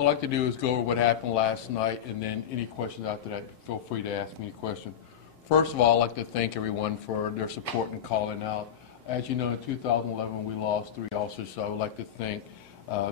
What I'd like to do is go over what happened last night, and then any questions after that, feel free to ask me a question. First of all, I'd like to thank everyone for their support and calling out. As you know, in 2011, we lost 3 officers, so I would like to thank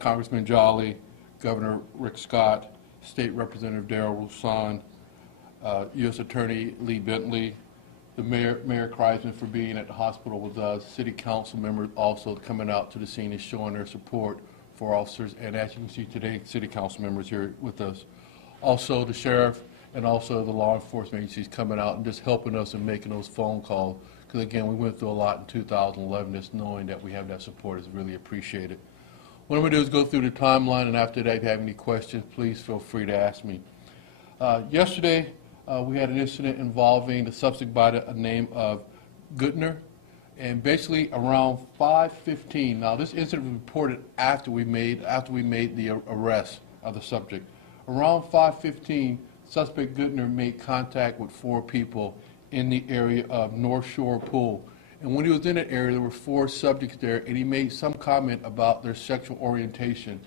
Congressman Jolly, Governor Rick Scott, State Representative Darrell Roussan, U.S. Attorney Lee Bentley, the Mayor Kreisman for being at the hospital with us, City Council members also coming out to the scene and showing their support for officers, and as you can see today, City Council members here with us. Also the Sheriff and also the law enforcement agencies coming out and just helping us and making those phone calls, because again, we went through a lot in 2011, just knowing that we have that support is really appreciated. What I'm going to do is go through the timeline, and after that, if you have any questions, please feel free to ask me. Yesterday, we had an incident involving the suspect by the name of Goodner, and basically around 5:15. Now, this incident was reported after we made the arrest of the subject. Around 5:15, suspect Goodner made contact with 4 people in the area of North Shore Pool. And when he was in that area, there were 4 subjects there, and he made some comment about their sexual orientation.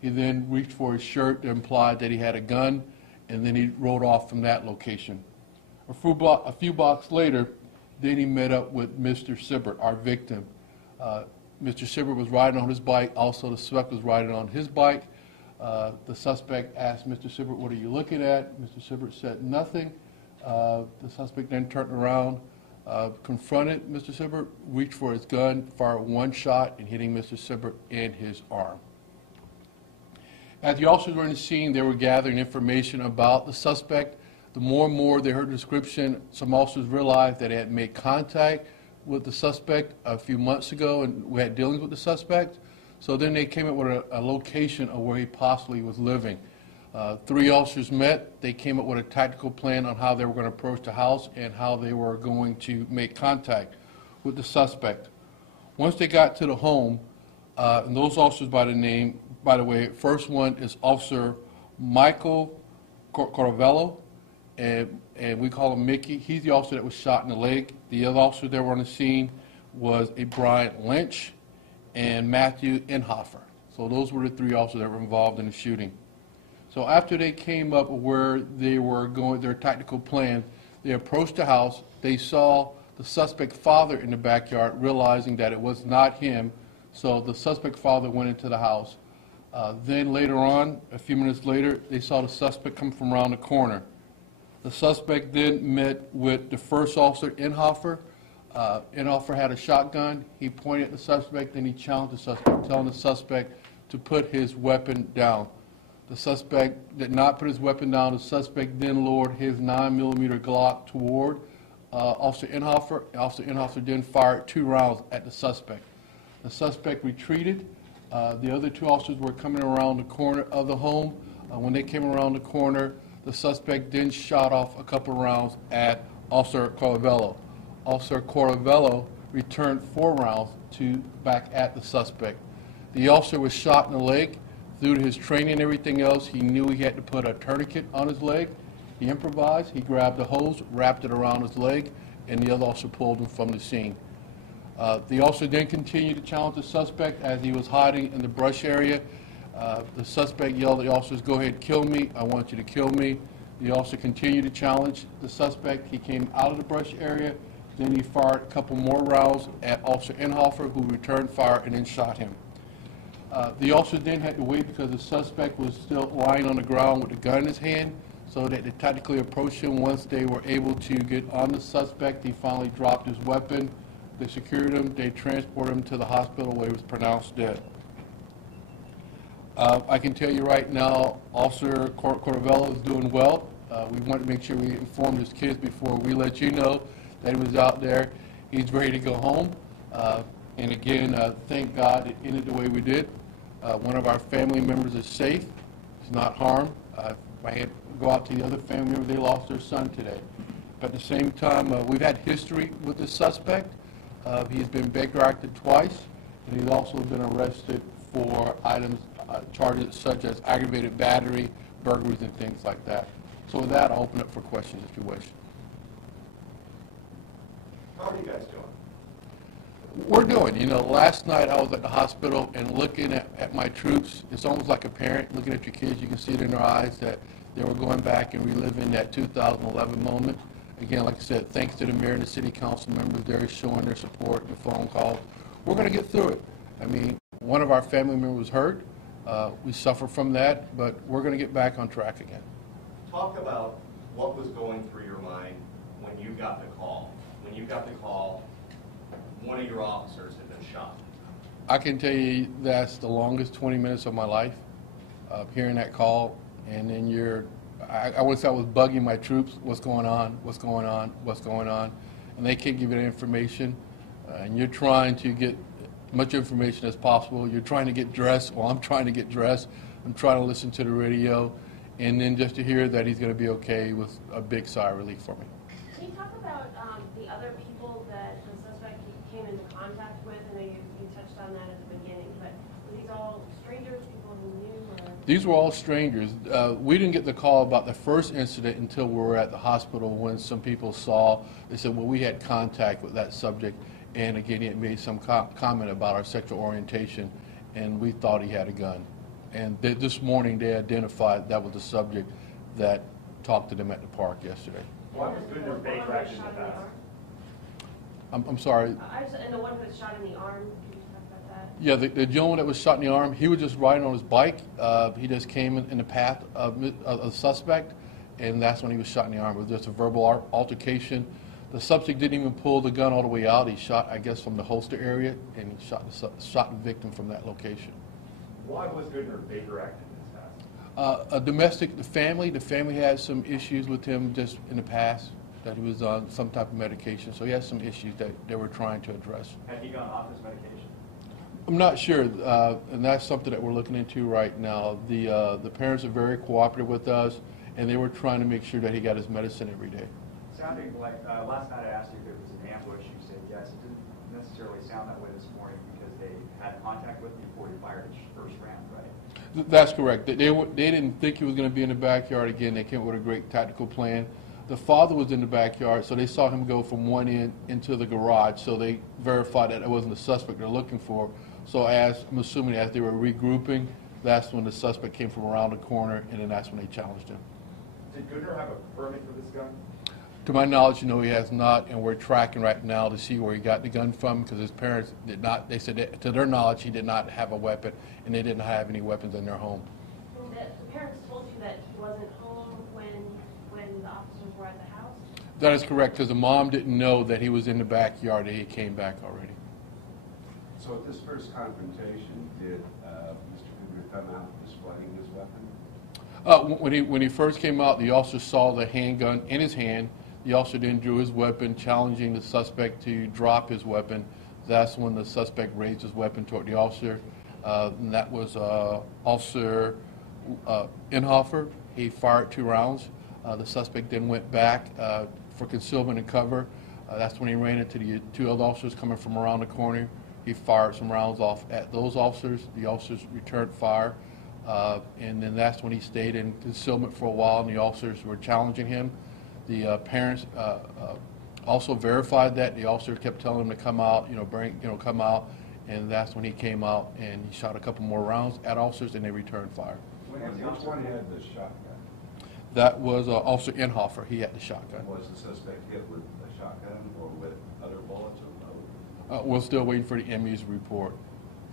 He then reached for his shirt that implied that he had a gun, and then he rode off from that location. A few blocks later, then he met up with Mr. Sibbert, our victim. Mr. Sibbert was riding on his bike. Also, the suspect was riding on his bike. The suspect asked Mr. Sibbert, "What are you looking at?" Mr. Sibbert said nothing. The suspect then turned around, confronted Mr. Sibbert, reached for his gun, fired 1 shot, and hitting Mr. Sibbert in his arm. As the officers were in the scene, they were gathering information about the suspect. The more and more they heard the description, some officers realized that they had made contact with the suspect a few months ago, and we had dealings with the suspect. So then they came up with a location of where he possibly was living. 3 officers met. They came up with a tactical plan on how they were going to approach the house and how they were going to make contact with the suspect. Once they got to the home, and those officers by the way, first one is Officer Michael Corvello, and we call him Mickey. He's the officer that was shot in the leg. The other officer that were on the scene was a Brian Lynch and Matthew Inhofer. So those were the 3 officers that were involved in the shooting. So after they came up where they were going, their tactical plan, they approached the house. They saw the suspect father in the backyard, realizing that it was not him. So the suspect father went into the house. Then later on, a few minutes later, they saw the suspect come from around the corner. The suspect then met with the first officer, Inhofer. Inhofer had a shotgun. He pointed at the suspect, and he challenged the suspect, telling the suspect to put his weapon down. The suspect did not put his weapon down. The suspect then lowered his 9mm Glock toward Officer Inhofer. Officer Inhofer then fired 2 rounds at the suspect. The suspect retreated. The other 2 officers were coming around the corner of the home. When they came around the corner, the suspect then shot off a couple rounds at Officer Corvello. Officer Corvello returned 4 rounds back at the suspect. The officer was shot in the leg. Due to his training and everything else, he knew he had to put a tourniquet on his leg. He improvised. He grabbed the hose, wrapped it around his leg, and the other officer pulled him from the scene. The officer then continued to challenge the suspect as he was hiding in the brush area. The suspect yelled at the officers, "Go ahead, kill me. I want you to kill me." The officer continued to challenge the suspect. He came out of the brush area. Then he fired a couple more rounds at Officer Inhofer, who returned fire and then shot him. The officer then had to wait because the suspect was still lying on the ground with a gun in his hand, so that they tactically approached him. Once they were able to get on the suspect, he finally dropped his weapon. They secured him. They transported him to the hospital where he was pronounced dead. I can tell you right now, Officer Corvello is doing well. We want to make sure we inform his kids before we let you know that he was out there. He's ready to go home. And again, thank God it ended the way we did. One of our family members is safe. He's not harmed. If I had to go out to the other family members, they lost their son today. But at the same time, we've had history with the suspect. He's been Baker acted twice, and he's also been arrested for charges such as aggravated battery, burglaries, and things like that. So with that, I'll open up for questions if you wish. How are you guys doing? We're doing. You know, last night I was at the hospital and looking at my troops. It's almost like a parent looking at your kids. You can see it in their eyes that they were going back and reliving that 2011 moment. Again, like I said, thanks to the mayor and the city council members. They're showing their support and phone calls. We're going to get through it. I mean, one of our family members was hurt. We suffer from that, but we're going to get back on track again. Talk about what was going through your mind when you got the call. When you got the call, one of your officers had been shot. I can tell you that's the longest 20 minutes of my life, hearing that call, and then I would say I was bugging my troops, what's going on, what's going on, what's going on, and they can't give you that information, and you're trying to get much information as possible. You're trying to get dressed, well, I'm trying to get dressed, I'm trying to listen to the radio, and then just to hear that he's going to be okay was a big sigh of relief for me. Can you talk about the other people that the suspect came into contact with? I know you touched on that at the beginning, but were these all strangers, people who knew? Or? These were all strangers. We didn't get the call about the first incident until we were at the hospital when some people saw, they said, well, we had contact with that subject, and again, he had made some comment about our sexual orientation, and we thought he had a gun. And this morning they identified that was the subject that talked to them at the park yesterday. Why was Goodner Baker acting in the past? I'm sorry. And the one who was shot in the arm, can you talk about that? Yeah, the gentleman that was shot in the arm, he was just riding on his bike. He just came in the path of the suspect, and that's when he was shot in the arm. It was just a verbal altercation. The suspect didn't even pull the gun all the way out. He shot, I guess, from the holster area, and he shot the victim from that location. Why was Goodner Baker acting in this past? A domestic, the family had some issues with him just in the past, that he was on some type of medication. So he has some issues that they were trying to address. Had he gone off his medication? I'm not sure, and that's something that we're looking into right now. The parents are very cooperative with us, and they were trying to make sure that he got his medicine every day. Sounding like, last night I asked you if it was an ambush. You said yes. It didn't necessarily sound that way this morning because they had contact with you before he fired his first round, right? That's correct. They didn't think he was going to be in the backyard again. They came up with a great tactical plan. The father was in the backyard, so they saw him go from one end into the garage, so they verified that it wasn't the suspect they're looking for. So I'm assuming as they were regrouping, that's when the suspect came from around the corner, and then that's when they challenged him. Did Goodner have a permit for this gun? To my knowledge, no, he has not, and we're tracking right now to see where he got the gun from, because his parents did not, they said that, to their knowledge, he did not have a weapon, and they didn't have any weapons in their home. And the parents told you that he wasn't home when the officers were at the house? That is correct, because the mom didn't know that he was in the backyard, that he came back already. So at this first confrontation, did Mr. Goodner come out displaying his weapon? When he first came out, the officer saw the handgun in his hand. The officer then drew his weapon, challenging the suspect to drop his weapon. That's when the suspect raised his weapon toward the officer. And that was Officer Inhofer. He fired 2 rounds. The suspect then went back for concealment and cover. That's when he ran into the 2 other officers coming from around the corner. He fired some rounds off at those officers. The officers returned fire. And then that's when he stayed in concealment for a while, and the officers were challenging him. The parents also verified that. The officer kept telling him to come out, come out, and that's when he came out and he shot a couple more rounds at officers, and they returned fire. Which one had the shotgun? That was Officer Inhofer. He had the shotgun. Was the suspect hit with a shotgun or with other bullets or no? We're still waiting for the ME's report.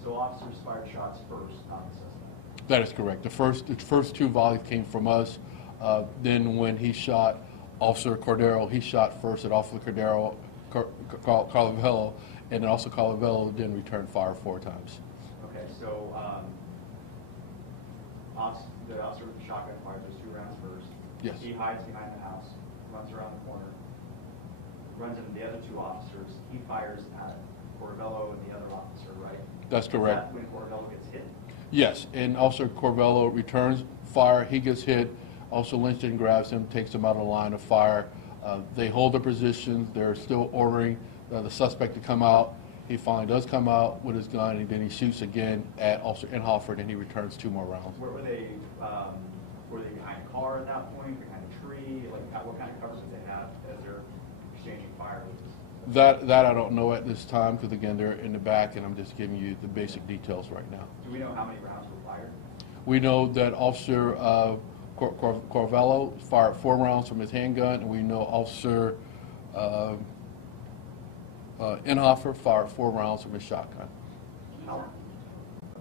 So officers fired shots first, not the suspect? That is correct. The first 2 volleys came from us. Then when he shot Officer Cordero, he shot first at Officer Cordero, Carlavello, and then also Carlavello then returned fire 4 times. Okay, so the officer with the shotgun fired those 2 rounds first. Yes. He hides behind the house, runs around the corner, runs into the other 2 officers. He fires at Corvello and the other officer, right? That's correct. Is that when Corvello gets hit? Yes, and Officer Corvello returns fire. He gets hit. Officer Lynch then grabs him, takes him out of the line of fire. They hold their positions. They're still ordering the suspect to come out. He finally does come out with his gun, and then he shoots again at Officer Inhofer, and then he returns 2 more rounds. Where were they? Were they behind a car at that point? Behind a tree? Like, what kind of cover did they have as they're exchanging fire with the That I don't know at this time, because again, they're in the back, and I'm just giving you the basic details right now. Do we know how many rounds were fired? We know that Officer Corvello fired 4 rounds from his handgun, and we know Officer Inhofer fired 4 rounds from his shotgun. I'm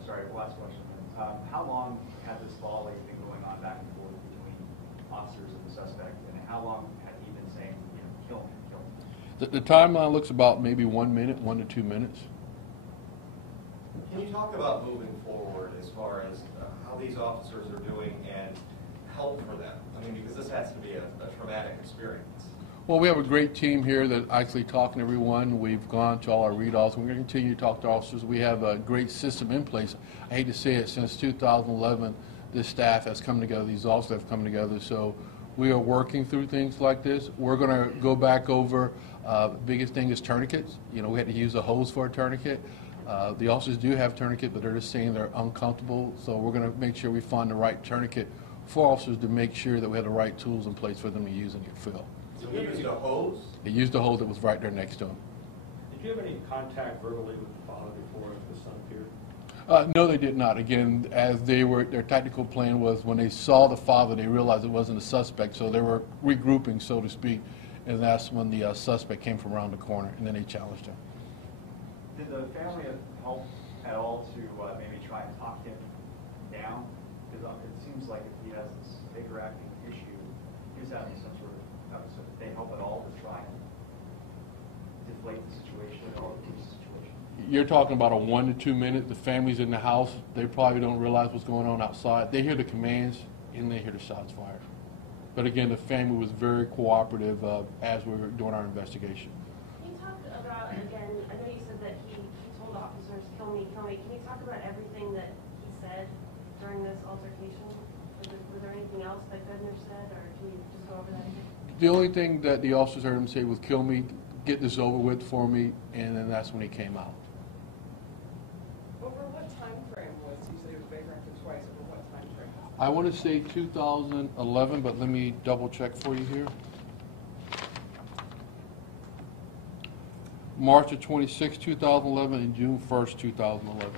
sorry, last question. How long had this volley been going on back and forth between officers and the suspect, and how long had he been saying, you know, kill me, kill me? The timeline looks about maybe 1 minute, 1 to 2 minutes. Can you talk about moving forward as far as how these officers are doing and help for them? I mean, because this has to be a traumatic experience. Well, we have a great team here that actually talking to everyone. We've gone to all our read-offs. We're going to continue to talk to officers. We have a great system in place. I hate to say it, since 2011, this staff has come together, these officers have come together. So we are working through things like this. We're going to go back over, biggest thing is tourniquets. You know, we had to use a hose for a tourniquet. The officers do have tourniquet, but they're just saying they're uncomfortable. So we're going to make sure we find the right tourniquet for officers to make sure that we have the right tools in place for them to use and get filled. So he used a hose? They used a hose that was right there next to him. Did you have any contact verbally with the father before the son appeared? No, they did not. Again, as they were, their tactical plan was when they saw the father, they realized it wasn't a suspect, so they were regrouping, so to speak, and that's when the suspect came from around the corner, and then they challenged him. Did the family help at all to maybe try and talk him down? Because it seems like if he has this bigger acting issue, he's having some sort of episode. Did they help at all to try and deflate the situation or reduce the situation? You're talking about a 1 to 2 minute. The family's in the house. They probably don't realize what's going on outside. They hear the commands, and they hear the shots fired. But again, the family was very cooperative as we were doing our investigation. Can you talk about, again, I know you said that he told the officers, kill me, kill me. Can you talk about everything that he said during this altercation? Was there anything else that Goodner said, or can you just go over that again? The only thing that the officers heard him say was, kill me, get this over with for me, and then that's when he came out. Over what time frame was, you said he was bankrupted twice, over what time frame? I want to say 2011, but let me double check for you here. March of 26, 2011, and June 1st, 2011.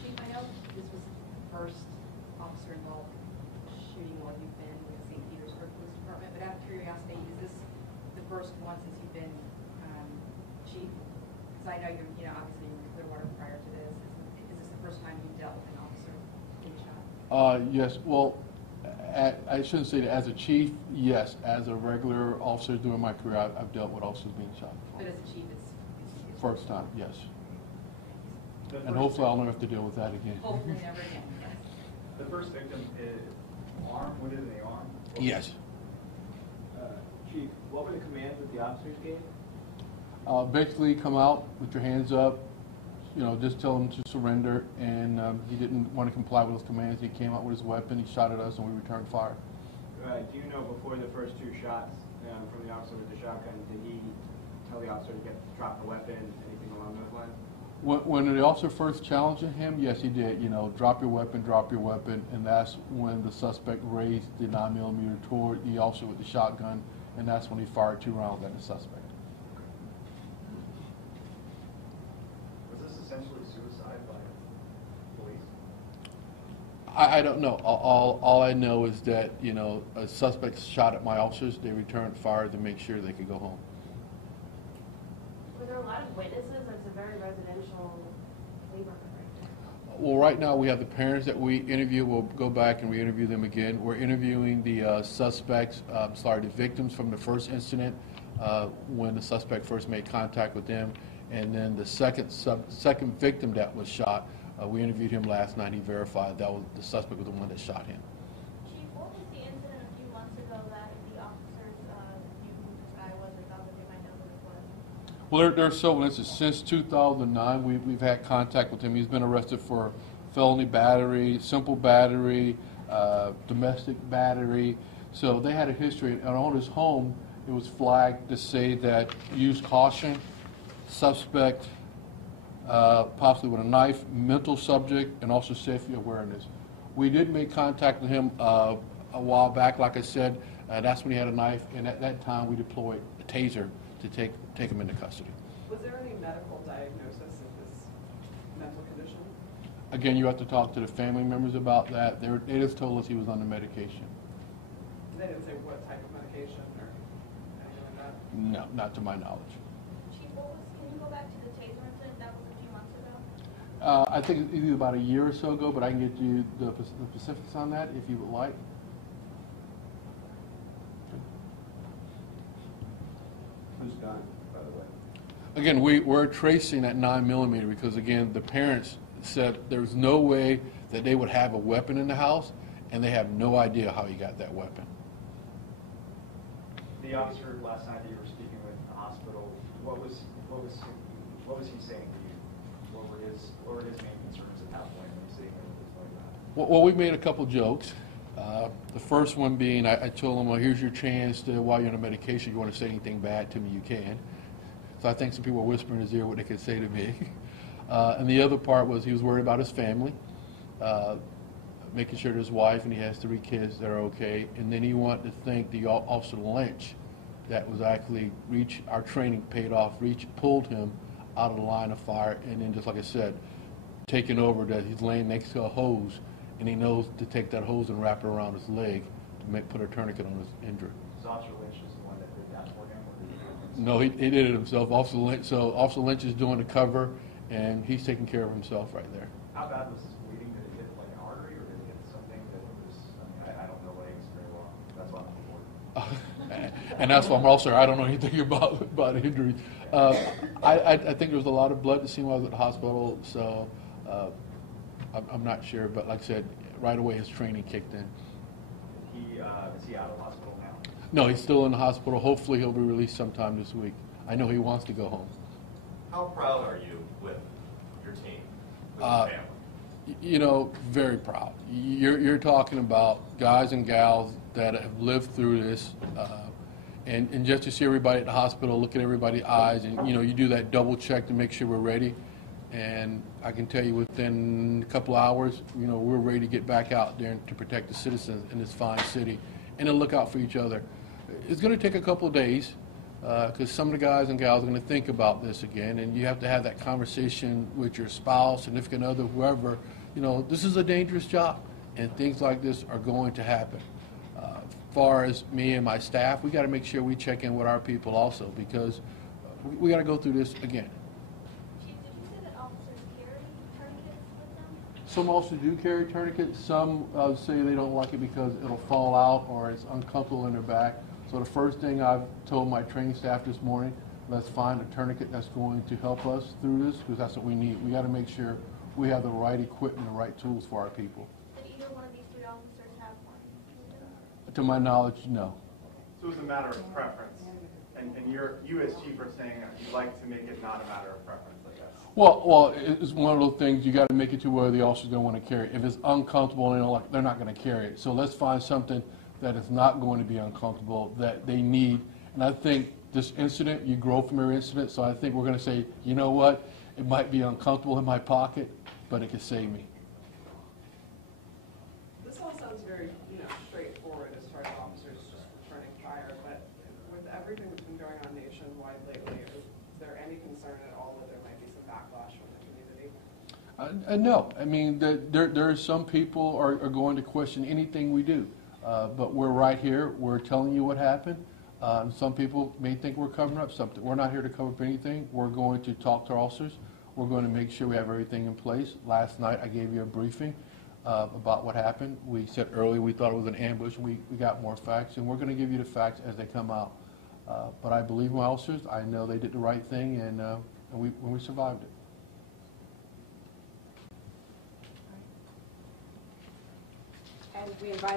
Chief, I know this was the first officer-involved shooting while you've been with the St. Petersburg Police Department, but out of curiosity, is this the first one since you've been chief? Because I know you're, obviously you were in Clearwater prior to this. Is this the first time you've dealt with an officer being shot? Yes, well, I shouldn't say that as a chief, yes. As a regular officer during my career, I've dealt with officers being shot. But as a chief, it's First time, yes. And hopefully I'll never have to deal with that again. hopefully never again, yes. The first victim is armed, wounded in the arm? Yes. Chief, what were the commands that the officers gave? Basically, come out with your hands up, just tell him to surrender, and he didn't want to comply with those commands. He came out with his weapon, he shot at us, and we returned fire. Do you know before the first 2 shots from the officer with the shotgun, did he tell the officer to drop the weapon, anything along those lines? When the officer first challenged him, yes, he did. Drop your weapon, and that's when the suspect raised the 9mm toward the officer with the shotgun, and that's when he fired 2 rounds at the suspect. Was this essentially suicide by police? I don't know. All I know is that, a suspect shot at my officers. They returned fire to make sure they could go home. Were there a lot of witnesses? It's a very residential neighborhood right there. Well, right now we have the parents that we interview. We'll go back and re-interview them again. We're interviewing the the victims from the first incident when the suspect first made contact with them. And then the second victim that was shot, we interviewed him last night. He verified that was the suspect was the one that shot him. Chief, what was the incident a few months ago that the officers knew who this guy was or thought that they might know who this was? Well, there are several instances. Since 2009, we've had contact with him. He's been arrested for felony battery, simple battery, domestic battery. So they had a history. And on his home, it was flagged to say that use caution, suspect possibly with a knife, mental subject, and also safety awareness. We did make contact with him a while back. Like I said, that's when he had a knife, and at that time we deployed a taser to take him into custody. Was there any medical diagnosis of this mental condition? Again, you have to talk to the family members about that. They just told us he was on the medication. They didn't say what type of medication or anything like that? No, not to my knowledge. Chief, can you go back to the taser incident? That was a few months ago. I think it's either about a year or so ago, but I can get you the specifics on that if you would like. Who's gone, by the way? Again, we're tracing that 9mm because, again, the parents said there's no way that they would have a weapon in the house, and they have no idea how he got that weapon. The officer last night that you were speaking with in the hospital, what was he saying to you? What were his main concerns at that point when he was saying it like that? Well, we made a couple jokes. The first one being, I told him, well, here's your chance to, while you're on a medication, you want to say anything bad to me, you can. So I think some people were whispering in his ear what they could say to me. And the other part was he was worried about his family, making sure his wife and he has 3 kids that are okay. And then he wanted to thank the Officer Lynch that was actually, our training paid off. Reach pulled him out of the line of fire, and then just like I said, taking over that he's laying next to a hose, and he knows to take that hose and wrap it around his leg to put a tourniquet on his injury. So Officer Lynch is the one that did that for him? Or did he No, he did it himself. Officer Lynch is doing the cover, and he's taking care of himself right there. How bad was his bleeding? Did it hit like an artery, or did it hit something that was, I don't know legs very well. That's why I'm bored. And that's why I'm also, I don't know anything about injuries. I think there was a lot of blood to see when I was at the hospital, so I'm not sure. But like I said, right away his training kicked in. Is he out of the hospital now? No, he's still in the hospital. Hopefully he'll be released sometime this week. I know he wants to go home. How proud are you with your team, with your family? You know, very proud. You're talking about guys and gals that have lived through this, and just to see everybody at the hospital, look at everybody's eyes, and you do that double check to make sure we're ready. And I can tell you, within a couple hours, we're ready to get back out there to protect the citizens in this fine city, and to look out for each other. It's going to take a couple of days, because some of the guys and gals are going to think about this again, and you have to have that conversation with your spouse, significant other, whoever. This is a dangerous job, and things like this are going to happen. As far as me and my staff, we got to make sure we check in with our people also, because we got to go through this again. Chief, did you say that officers carry tourniquets with them? Some also do carry tourniquets. Some say they don't like it because it'll fall out or it's uncomfortable in their back. So the first thing I've told my training staff this morning, let's find a tourniquet that's going to help us through this, because that's what we need. We got to make sure we have the right equipment and right tools for our people. Did either one of these 3 officers have one? To my knowledge, no. So it's a matter of preference, and you as chief are saying you'd like to make it not a matter of preference, I guess. Well, it's one of those things you got to make it to where the officers don't want to carry it. If it's uncomfortable, they're not going to carry it. So let's find something that is not going to be uncomfortable, that they need. And I think this incident, you grow from every incident, so I think we're going to say, you know what, it might be uncomfortable in my pocket, but it could save me. This all sounds very, straightforward as far as officers just returning fire, but with everything that's been going on nationwide lately, is there any concern at all that there might be some backlash from the community? No. I mean, there are some people are going to question anything we do. But we're right here. We're telling you what happened. Some people may think we're covering up something. We're not here to cover up anything. We're going to talk to our officers. We're going to make sure we have everything in place. Last night I gave you a briefing about what happened. We said earlier we thought it was an ambush. We got more facts, and we're going to give you the facts as they come out. But I believe my officers. I know they did the right thing, and we survived it. And we invite